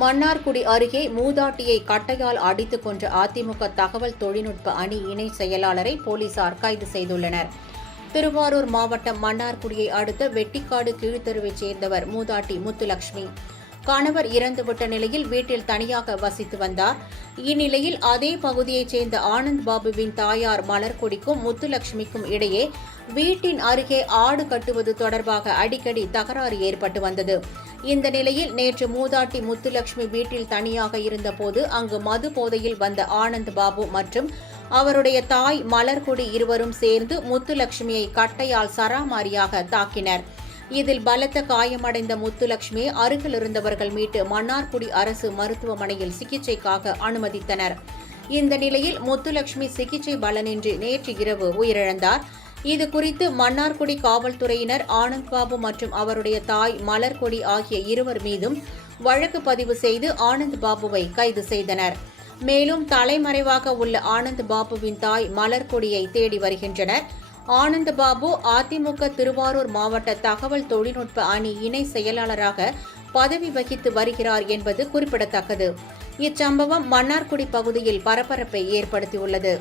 மன்னார்குடி அருகே மூதாட்டியை கட்டையால் அடித்துக் கொன்ற அதிமுக தகவல் தொழில்நுட்ப அணி இணை செயலாளரை போலீசார் கைது செய்துள்ளனர். திருவாரூர் மாவட்டம் மன்னார்குடியை அடுத்த வெட்டிக்காடு கீழ்த்தெருவைச் சேர்ந்தவர் மூதாட்டி முத்துலட்சுமி. கணவர் இறந்துவிட்ட நிலையில் வீட்டில் தனியாக வசித்து வந்தார். இந்நிலையில் அதே பகுதியைச் சேர்ந்த ஆனந்த் பாபுவின் தாயார் மலர்கொடிக்கும் முத்துலட்சுமிக்கும் இடையே வீட்டின் அருகே ஆடு கட்டுவது தொடர்பாக அடிக்கடி தகராறு ஏற்பட்டு வந்தது. இந்த நிலையில் நேற்று மூதாட்டி முத்துலட்சுமி வீட்டில் தனியாக இருந்தபோது அங்கு மது போதையில் வந்த ஆனந்த் பாபு மற்றும் அவருடைய தாய் மலர்கொடி இருவரும் சேர்ந்து முத்துலட்சுமியை கட்டையால் சராமாரியாக தாக்கினர். இதில் பலத்த காயமடைந்த முத்துலட்சுமியை அருகில் இருந்தவர்கள் மீட்டு மன்னார்குடி அரசு மருத்துவமனையில் சிகிச்சைக்காக அனுமதித்தனர். இந்த நிலையில் முத்துலட்சுமி சிகிச்சை பலனின்றி நேற்று இரவு உயிரிழந்தார். இதுகுறித்து மன்னார்குடி காவல்துறையினர் ஆனந்த் பாபு மற்றும் அவருடைய தாய் மலர்கொடி ஆகிய இருவர் மீதும் வழக்கு பதிவு செய்து ஆனந்த் பாபுவை கைது செய்தனர். மேலும் தலைமறைவாக உள்ள ஆனந்த் பாபுவின் தாய் மலர்கொடியை தேடி வருகின்றனர். ஆனந்த் பாபு அதிமுக திருவாரூர் மாவட்ட தகவல் தொழில்நுட்ப அணி இணை செயலாளராக பதவி வகித்து வருகிறார் என்பது குறிப்பிடத்தக்கது. இச்சம்பவம் மன்னார்குடி பகுதியில் பரபரப்பை ஏற்படுத்தியுள்ளது.